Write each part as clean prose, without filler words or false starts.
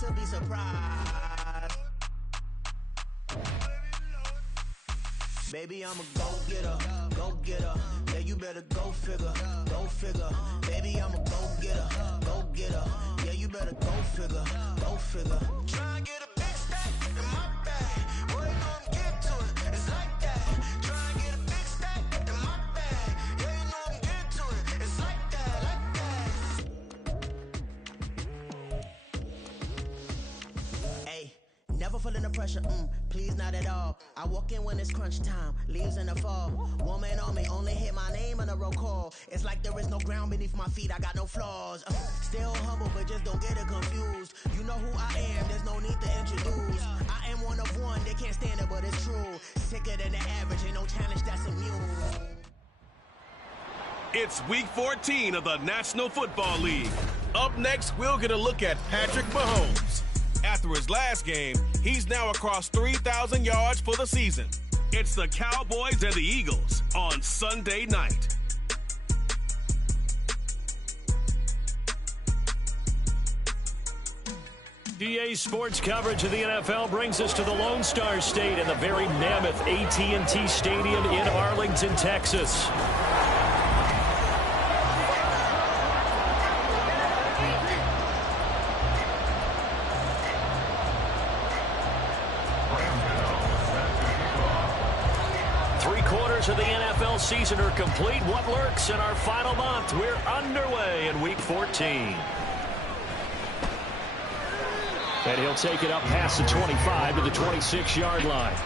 to be surprised. Baby, I'm a go-getter, go-getter. Yeah, you better go figure, go figure. Baby, I'm a go-getter, go-getter. Yeah, you better go figure, go figure. Try and get a big stack in my bag. Boy, you know I'm getting to it, it's like that. Try and get a big stack in my bag. Yeah, you know I'm getting to it, it's like that, like that. Hey, never feeling the pressure, please not at all. I walk in when it's crunch time, leaves in the fall. Woman on me, only hit my name on a roll call. It's like there is no ground beneath my feet, I got no flaws. Still humble, but just don't get it confused. You know who I am, there's no need to introduce. I am one of one, they can't stand it, but it's true. Sicker than the average, ain't no challenge that's immune. It's week 14 of the National Football League. Up next, we'll get a look at Patrick Mahomes. After his last game, he's now across 3,000 yards for the season. It's the Cowboys and the Eagles on Sunday night. DA Sports coverage of the NFL brings us to the Lone Star State and the very mammoth AT&T Stadium in Arlington, Texas. Of the NFL season are complete. What lurks in our final month? We're underway in week 14. And he'll take it up past the 25 to the 26-yard line.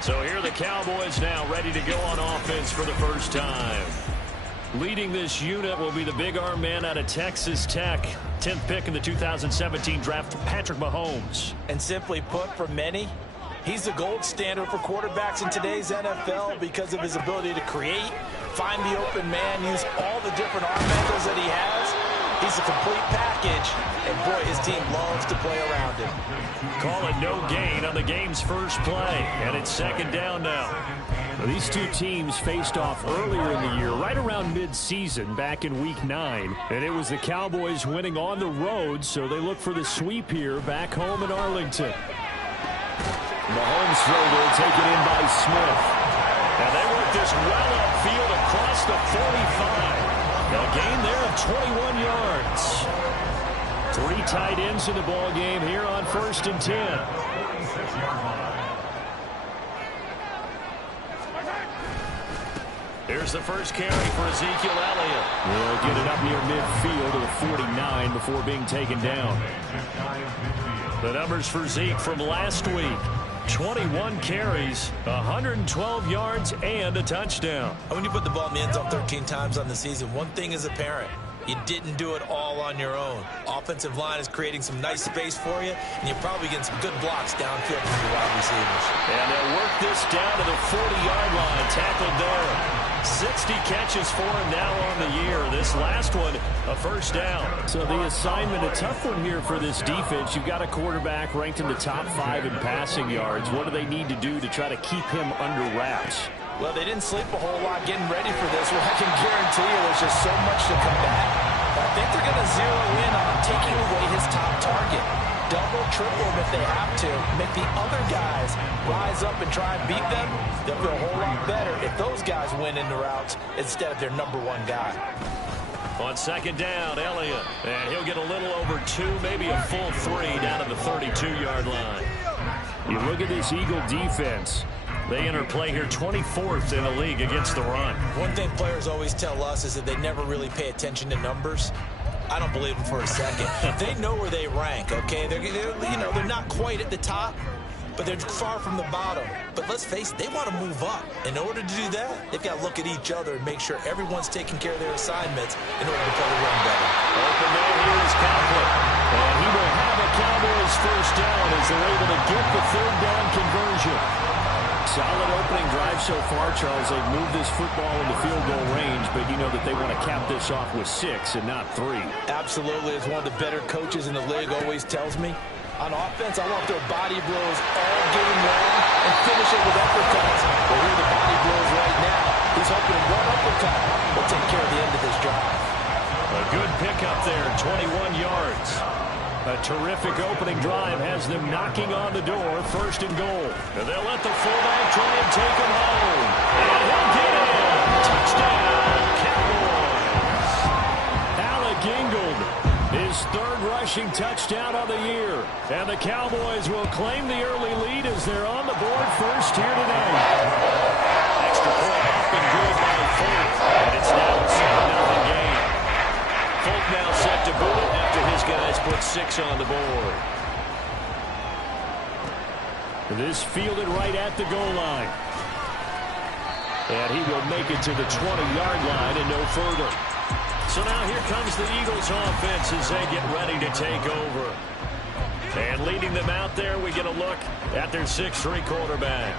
So here are the Cowboys now ready to go on offense for the first time. Leading this unit will be the big arm man out of Texas Tech. 10th pick in the 2017 draft, Patrick Mahomes. And simply put, for many, he's the gold standard for quarterbacks in today's NFL because of his ability to create, find the open man, use all the different arm angles that he has. He's a complete package, and boy, his team loves to play around him. Call it no gain on the game's first play, and it's second down now. Well, these two teams faced off earlier in the year, right around mid-season, back in Week 9, and it was the Cowboys winning on the road, so they look for the sweep here back home in Arlington. Mahomes throw there, taken in by Smith. And they work this well upfield across the 45. A gain there of 21 yards. 3 tight ends in the ball game here on 1st and 10. Here's the first carry for Ezekiel Elliott. He'll get it up near midfield to the 49 before being taken down. The numbers for Zeke from last week. 21 carries, 112 yards, and a touchdown. When you put the ball in the end zone 13 times on the season, one thing is apparent. You didn't do it all on your own. Offensive line is creating some nice space for you, and you're probably getting some good blocks downfield from your wide receivers. And they'll work this down to the 40-yard line, tackled there. 60 catches for him now on the year. This last one, a first down. So the assignment, a tough one here for this defense. You've got a quarterback ranked in the top 5 in passing yards. What do they need to do to try to keep him under wraps? Well, they didn't sleep a whole lot getting ready for this. Well, I can guarantee you there's just so much to combat. But I think they're going to zero in on taking away his top target. Double, triple him if they have to. Make the other guys rise up and try and beat them. They'll feel a whole lot better if those guys win in the routes instead of their number 1 guy. On second down, Elliott. And he'll get a little over 2, maybe a full 3 down to the 32-yard line. You look at this Eagle defense. They enter play here 24th in the league against the run. One thing players always tell us is that they never really pay attention to numbers. I don't believe them for a second. They know where they rank, okay? They're not quite at the top, but they're far from the bottom. But let's face it, they want to move up. In order to do that, they've got to look at each other and make sure everyone's taking care of their assignments in order to play the run better. Open man here is Kaplan. And he will have a Cowboys first down as they're able to get the 3rd down conversion. Solid opening drive so far, Charles. They've moved this football into field goal range, but you know that they want to cap this off with 6 and not 3. Absolutely. As one of the better coaches in the league always tells me, on offense, I want their body blows all game long and finish it with uppercuts. Well, here are the body blows right now. He's hoping one uppercut will take care of the end of this drive. A good pickup there, 21 yards. A terrific opening drive has them knocking on the door, 1st and goal. And they'll let the fullback try and take him home. And he'll get it. Touchdown, Cowboys. Alec Ingold, his 3rd rushing touchdown of the year. And the Cowboys will claim the early lead as they're on the board first here tonight. Extra point off and good by Folk. And it's now a 7-0 game. Folk now set to boot it after his guys put 6 on the board. This fielded right at the goal line. And he will make it to the 20-yard line and no further. So now here comes the Eagles offense as they get ready to take over. And leading them out there, we get a look at their 6'3" quarterback.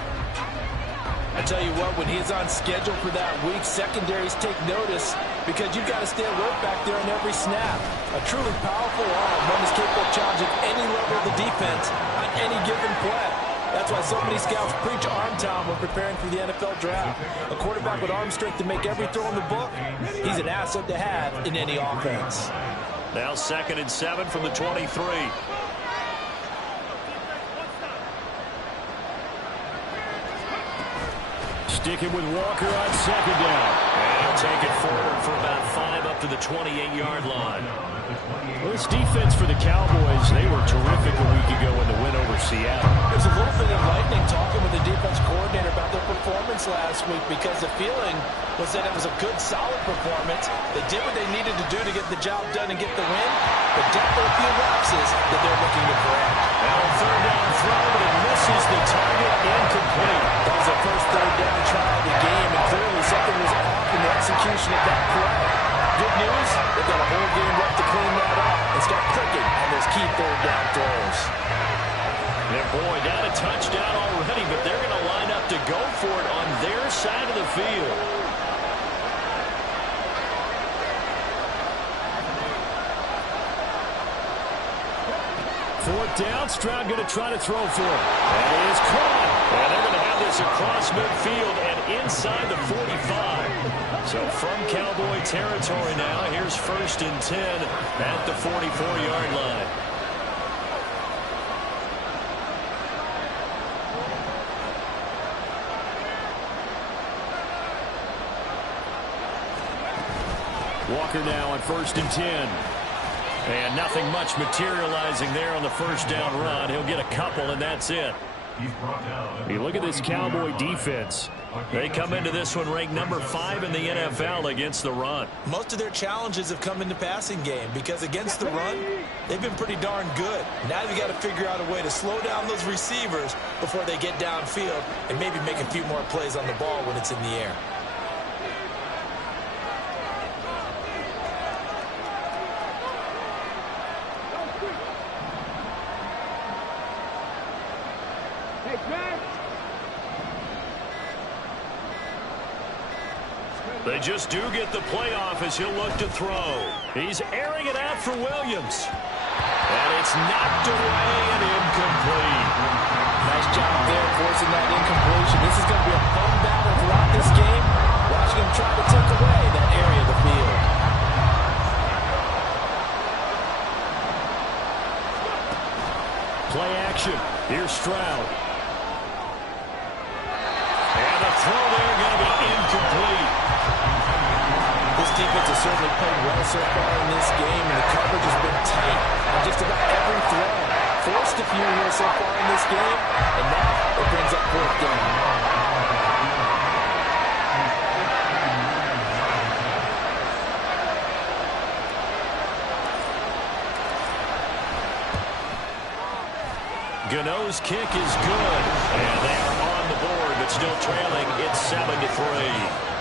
I tell you what, when he's on schedule for that week, secondaries take notice because you've got to stay alert back there on every snap. A truly powerful arm, one is capable of challenging any level of the defense on any given play. That's why so many scouts preach arm time when preparing for the NFL draft. A quarterback with arm strength to make every throw in the book, he's an asset to have in any offense. Now 2nd and 7 from the 23. Sticking with Walker on 2nd down. And he'll take it forward for about 5 up to the 28-yard line. Well, this defense for the Cowboys, they were terrific a week ago in the win over Seattle. There's a little bit enlightening talking with the defense coordinator about their performance last week because the feeling was that it was a good, solid performance. They did what they needed to do to get the job done and get the win, but definitely a few lapses that they're looking to correct. Now a 3rd down throw, but it misses the target, incomplete. That was the first 3rd down try of the game, and clearly something was off in the execution of that play. Good news, they've got a whole game left to clean that up and start clicking on those key 3rd down throws. And boy, down a touchdown already, but they're going to line up to go for it on their side of the field. Fourth down, Stroud going to try to throw for it. That is caught. And they're going to have this across midfield and inside the 45. So from Cowboy territory now, here's 1st and 10 at the 44-yard line. Walker now on 1st and 10. And nothing much materializing there on the 1st down run. He'll get a couple, and that's it. You look at this Cowboy defense. They come into this one ranked number 5 in the NFL against the run. Most of their challenges have come in the passing game because against the run, they've been pretty darn good. Now they've got to figure out a way to slow down those receivers before they get downfield and maybe make a few more plays on the ball when it's in the air. They just do get the playoff as he'll look to throw. He's airing it out for Williams. And it's knocked away and incomplete. Nice job there forcing that incompletion. This is going to be a fun battle throughout this game. Watching him try to take away that area of the field. Play action. Here's Stroud. And the throw there going to be incomplete. This defense has certainly played well so far in this game, and the coverage has been tight on just about every throw. Forced a few here so far in this game, and now it brings up 4th down. Gano's kick is good, and they are on the board, but still trailing. It's 7-3.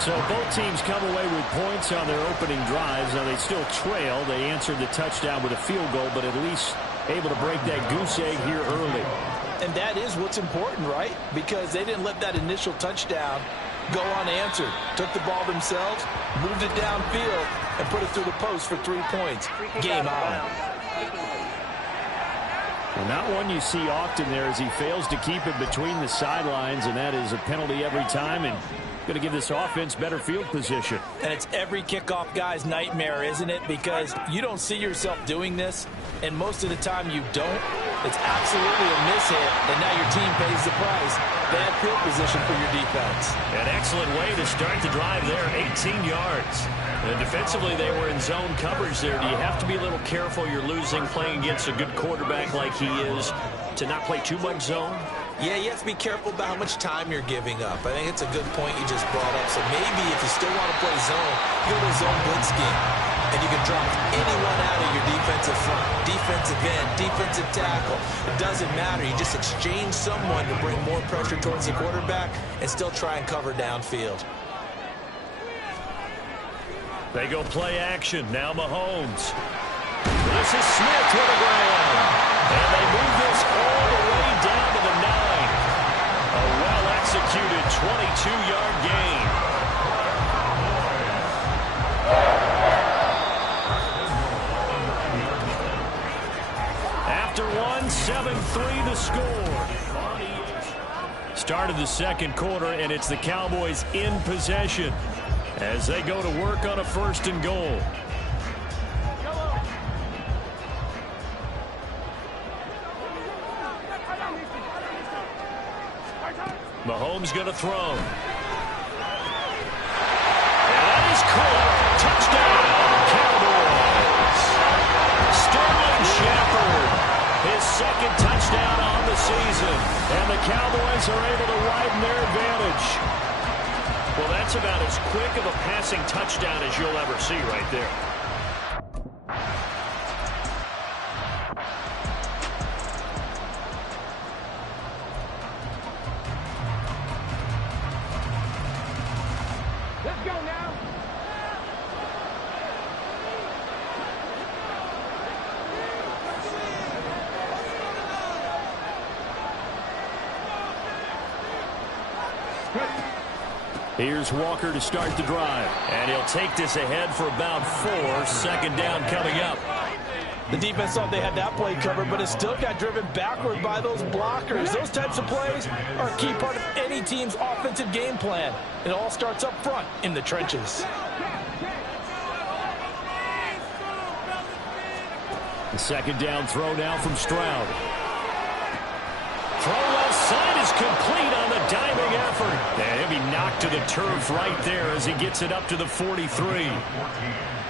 So both teams come away with points on their opening drives. Now they still trail. They answered the touchdown with a field goal, but at least able to break that goose egg here early. And that is what's important, right? Because they didn't let that initial touchdown go unanswered. Took the ball themselves, moved it downfield, and put it through the post for 3 points. Game on. Well, not one you see often there as he fails to keep it between the sidelines, and that is a penalty every time. And Going to give this offense better field position. And it's every kickoff guy's nightmare, isn't it? Because you don't see yourself doing this, and most of the time you don't. It's absolutely a mishit, and now your team pays the price. Bad field position for your defense. An excellent way to start the drive there, 18 yards. And defensively, they were in zone coverage there. Do you have to be a little careful? You're losing playing against a good quarterback like he is to not play too much zone? Yeah, you have to be careful about how much time you're giving up. I think it's a good point you just brought up. So maybe if you still want to play zone, you go to a zone blitz scheme, and you can drop anyone out of your defensive front, defensive end, defensive tackle. It doesn't matter. You just exchange someone to bring more pressure towards the quarterback and still try and cover downfield. They go play action. Now Mahomes. This is Smith to the ground. And they move this all the way down to the 9. A well-executed 22-yard gain. After one, 7-3 the score. Start of the second quarter, and it's the Cowboys in possession as they go to work on a 1st and goal. Mahomes going to throw. And that is caught. Touchdown, Cowboys. Sterling Shepard, his 2nd touchdown on the season. And the Cowboys are able to widen their advantage. Well, that's about as quick of a passing touchdown as you'll ever see right there. Let's go now. Here's Walker to start the drive. And he'll take this ahead for about 4. 2nd down coming up. The defense thought they had that play covered, but it still got driven backward by those blockers. Those types of plays are a key part of any team's offensive game plan. It all starts up front in the trenches. The 2nd down throw now from Stroud. Throw left side is complete on the diving effort. And he'll be knocked to the turf right there as he gets it up to the 43.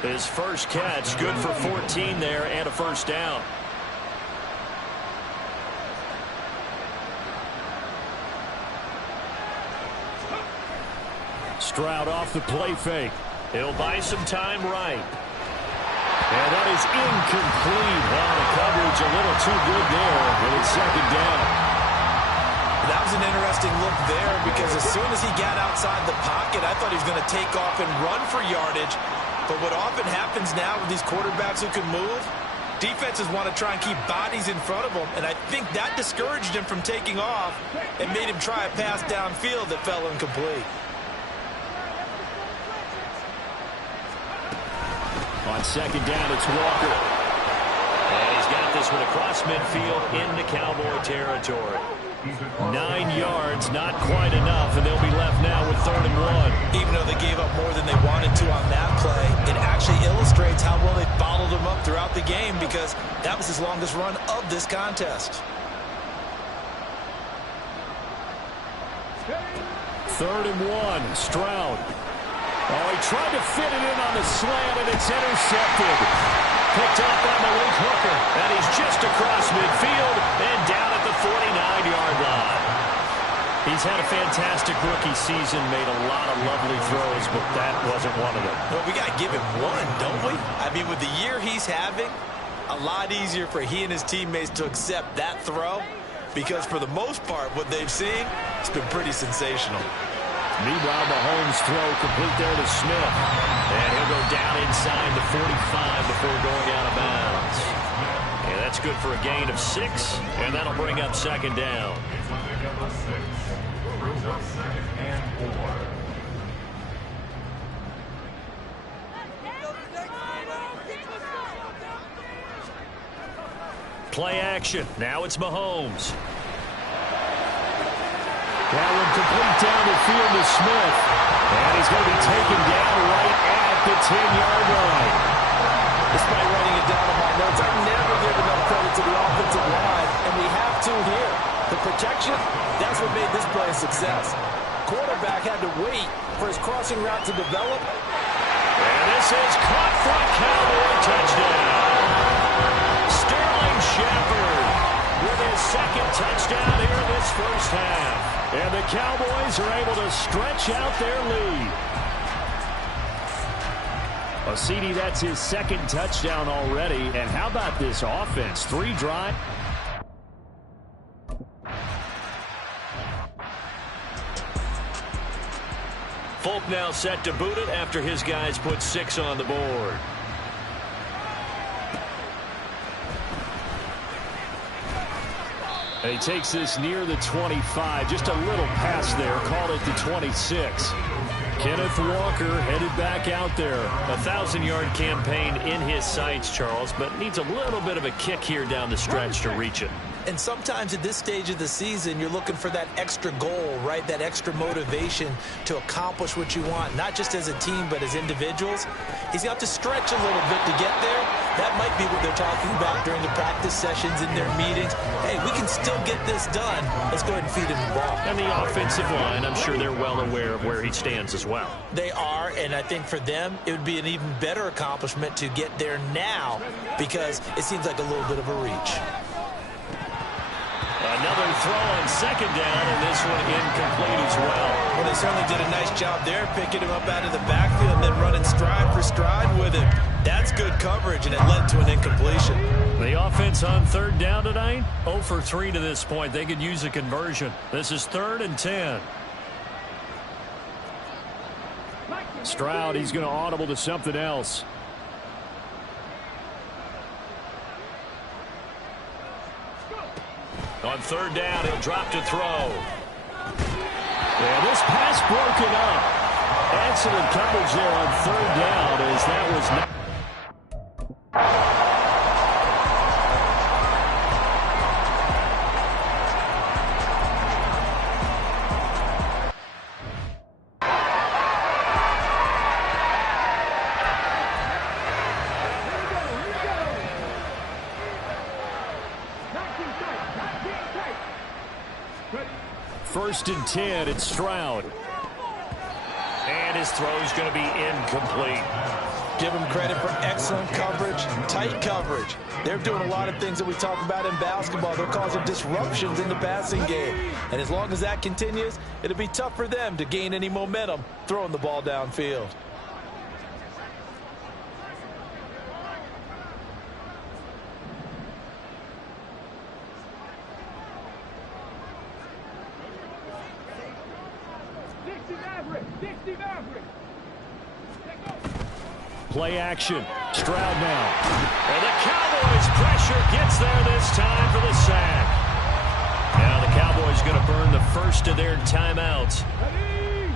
His first catch, good for 14 there and a 1st down. Stroud off the play fake. He'll buy some time right. And that is incomplete. Well, the coverage a little too good there, and it's 2nd down. That was an interesting look there because as soon as he got outside the pocket, I thought he was going to take off and run for yardage. But what often happens now with these quarterbacks who can move, defenses want to try and keep bodies in front of them, and I think that discouraged him from taking off and made him try a pass downfield that fell incomplete. On 2nd down, it's Walker. And he's got this one across midfield into Cowboy territory. 9 yards, not quite enough, and they'll be left now with 3rd and 1. Even though they gave up more than they wanted to on that play, it actually illustrates how well they followed him up throughout the game because that was his longest run of this contest. 3rd and 1, Stroud. Oh, he tried to fit it in on the slant, and it's intercepted. Picked up by Malik Hooker, and he's just across midfield and down at the 49-yard line. He's had a fantastic rookie season, made a lot of lovely throws, but that wasn't one of them. Well, we got to give him one, don't we? I mean, with the year he's having, a lot easier for he and his teammates to accept that throw because for the most part, what they've seen, it's been pretty sensational. Meanwhile, Mahomes throw complete there to Smith. And he'll go down inside the 45 before going out of bounds. And that's good for a gain of 6, and that'll bring up 2nd down. Play action. Now it's Mahomes. That one complete down the field to Smith. And he's going to be taken down right at the 10-yard line. Despite writing it down in my notes, I never give enough credit to the offensive line, and we have to here. The protection, that's what made this play a success. Quarterback had to wait for his crossing route to develop. And this is caught for a Cowboy touchdown. Sterling Shepard with his second touchdown here in this first half. And the Cowboys are able to stretch out their lead. CD, that's his second touchdown already. And how about this offense? 3 drives. Folk now set to boot it after his guys put 6 on the board. And he takes this near the 25. Just a little pass there. Called it the 26. Kenneth Walker headed back out there. 1,000-yard campaign in his sights, Charles, but needs a little bit of a kick here down the stretch to reach it. And sometimes at this stage of the season, you're looking for that extra goal, right? That extra motivation to accomplish what you want, not just as a team, but as individuals. He's got to stretch a little bit to get there. That might be what they're talking about during the practice sessions, in their meetings. Hey, we can still get this done. Let's go ahead and feed him the ball. And the offensive line, I'm sure they're well aware of where he stands as well. They are, and I think for them, it would be an even better accomplishment to get there now, because it seems like a little bit of a reach. Another throw on second down, and this one incomplete as well. Well, they certainly did a nice job there, picking him up out of the backfield and then running stride for stride with him. That's good coverage, and it led to an incompletion. The offense on third down tonight, 0 for 3 to this point. They could use a conversion. This is 3rd and 10. Stroud, he's going to audible to something else. On third down, he'll drop to throw. Yeah, this pass broken up. Excellent coverage there on third down, as that was not. First and 10, it's Stroud. And his throw is going to be incomplete. Give him credit for excellent coverage, tight coverage. They're doing a lot of things that we talk about in basketball. They're causing disruptions in the passing game. And as long as that continues, it'll be tough for them to gain any momentum throwing the ball downfield. Play action. Stroud now. And the Cowboys pressure gets there this time for the sack. Now the Cowboys going to burn the first of their timeouts.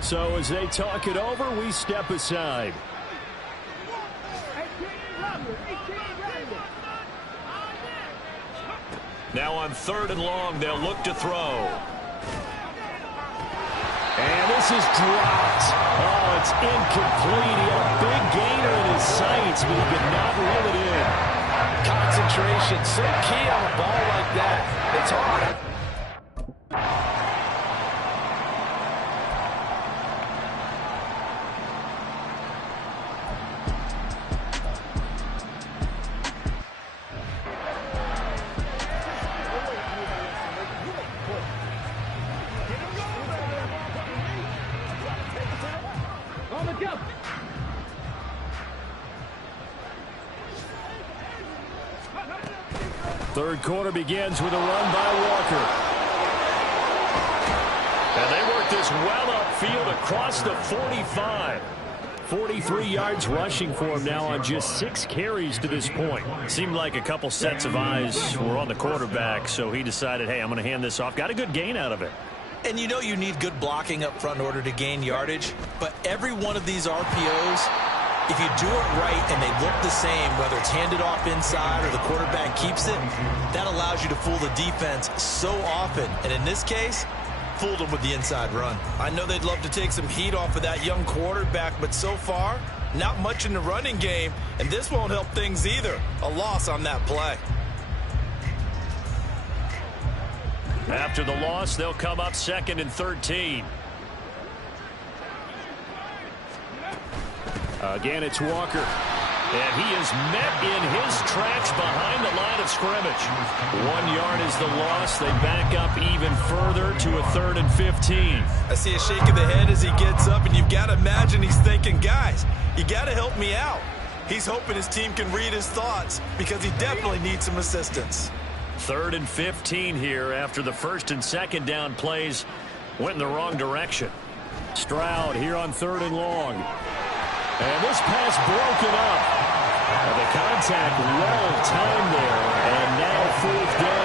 So as they talk it over, we step aside. Now on 3rd and long, they'll look to throw. And this is dropped. Oh, it's incomplete. He had a big gainer in his sights, but he could not reel it in. Concentration, so key on a ball like that. It's hard. Third quarter begins with a run by Walker. And they work this well upfield across the 45. 43 yards rushing for him now on just 6 carries to this point. Seemed like a couple sets of eyes were on the quarterback, so he decided, hey, I'm going to hand this off. Got a good gain out of it. And you know you need good blocking up front in order to gain yardage, but every one of these RPOs, if you do it right and they look the same, whether it's handed off inside or the quarterback keeps it, that allows you to fool the defense so often. And in this case, fooled them with the inside run. I know they'd love to take some heat off of that young quarterback, but so far, not much in the running game, and this won't help things either. A loss on that play. After the loss, they'll come up 2nd and 13. Again, it's Walker. And he is met in his tracks behind the line of scrimmage. 1 yard is the loss. They back up even further to a 3rd and 15. I see a shake of the head as he gets up, and you've got to imagine he's thinking, guys, you got to help me out. He's hoping his team can read his thoughts because he definitely needs some assistance. 3rd and 15 here after the 1st and 2nd down plays went in the wrong direction. Stroud here on 3rd and long. And this pass broken up. The contact well timed there, and now 4th down.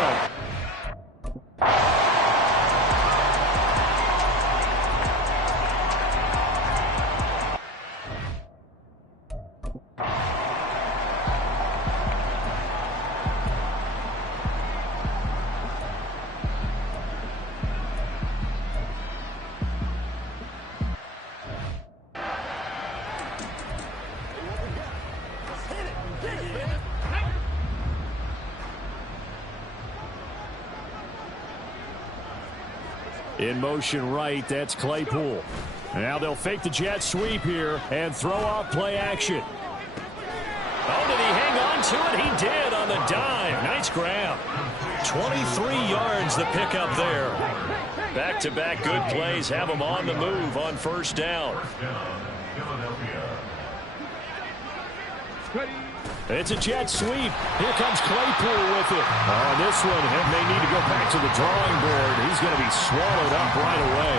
In motion right, that's Claypool. Now they'll fake the jet sweep here and throw off play action. Oh, did he hang on to it? He did on the dive. Nice grab. 23 yards the pickup there. Back-to-back good plays have them on the move on 1st down. It's a jet sweep. Here comes Claypool with it. On this one, he may need to go back to the drawing board. He's going to be swallowed up right away.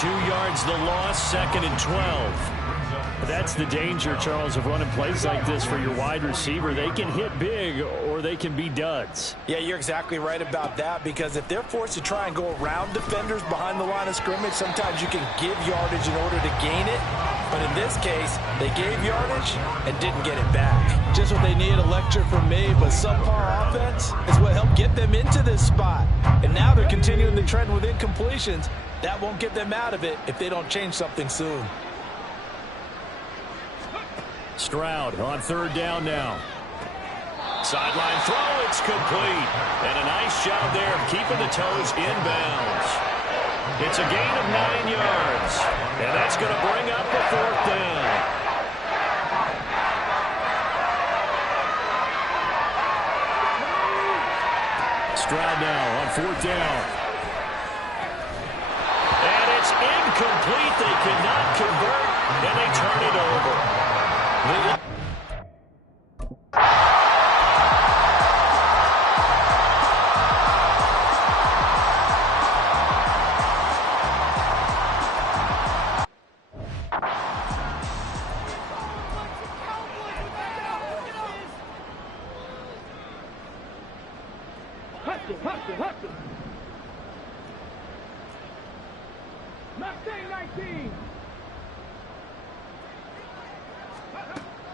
2 yards the loss, 2nd and 12. That's the danger, Charles, of running plays like this for your wide receiver. They can hit big or they can be duds. Yeah, you're exactly right about that, because if they're forced to try and go around defenders behind the line of scrimmage, sometimes you can give yardage in order to gain it. But in this case, they gave yardage and didn't get it back. Just what they need, a lecture from me, but subpar offense is what helped get them into this spot. And now they're continuing the trend with incompletions. That won't get them out of it if they don't change something soon. Stroud on 3rd down now. Sideline throw, it's complete. And a nice job there of keeping the toes inbounds. It's a gain of 9 yards. And that's going to bring up the 4th down. Stroud now on 4th down. And it's incomplete. They cannot convert, and they turn it over.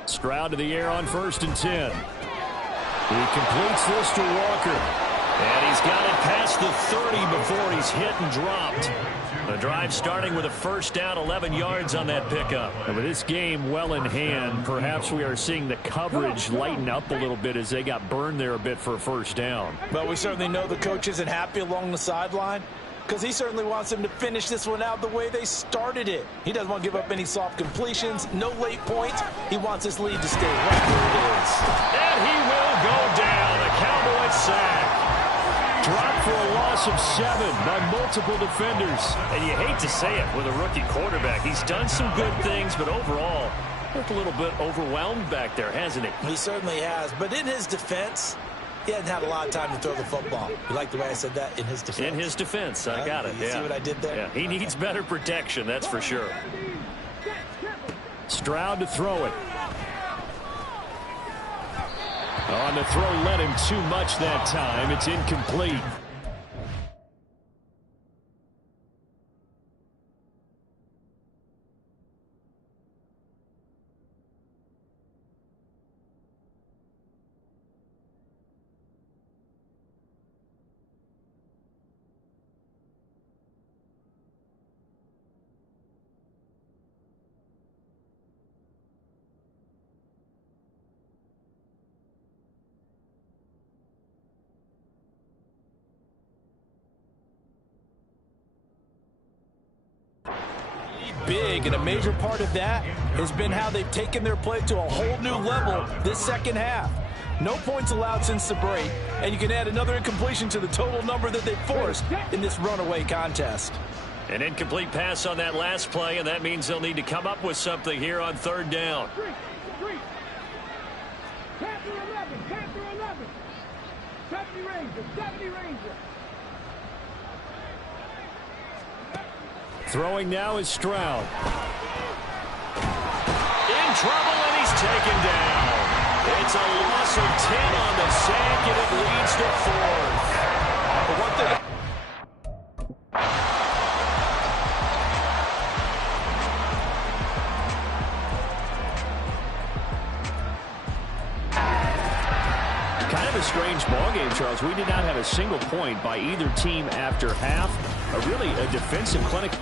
Stroud to the air on 1st and 10. He completes this to Walker. And he's got it past the 30 before he's hit and dropped. The drive starting with a 1st down, 11 yards on that pickup. And with this game well in hand, perhaps we are seeing the coverage lighten up a little bit as they got burned there a bit for a 1st down. But we certainly know the coach isn't happy along the sideline, because he certainly wants them to finish this one out the way they started it. He doesn't want to give up any soft completions, no late points. He wants his lead to stay right where it is. And he will go down. A Cowboy sack. Dropped for a loss of 7 by multiple defenders. And you hate to say it with a rookie quarterback. He's done some good things, but overall, looked a little bit overwhelmed back there, hasn't he? He certainly has. But in his defense, he hasn't had a lot of time to throw the football. You like the way I said that? In his defense. In his defense. I got it. You see what I did there? Yeah. He needs better protection, that's for sure. Stroud to throw it. On the throw, led him too much that time. It's incomplete. big, and a major part of that has been how they've taken their play to a whole new level this second half. No points allowed since the break, and you can add another incompletion to the total number that they forced in this runaway contest. An incomplete pass on that last play, and that means they'll need to come up with something here on third down. Throwing now is Stroud. In trouble, and he's taken down. It's a loss of 10 on the sack, and it leads to fourth. Kind of a strange ballgame, Charles. We did not have a single point by either team after half. Really a defensive clinic.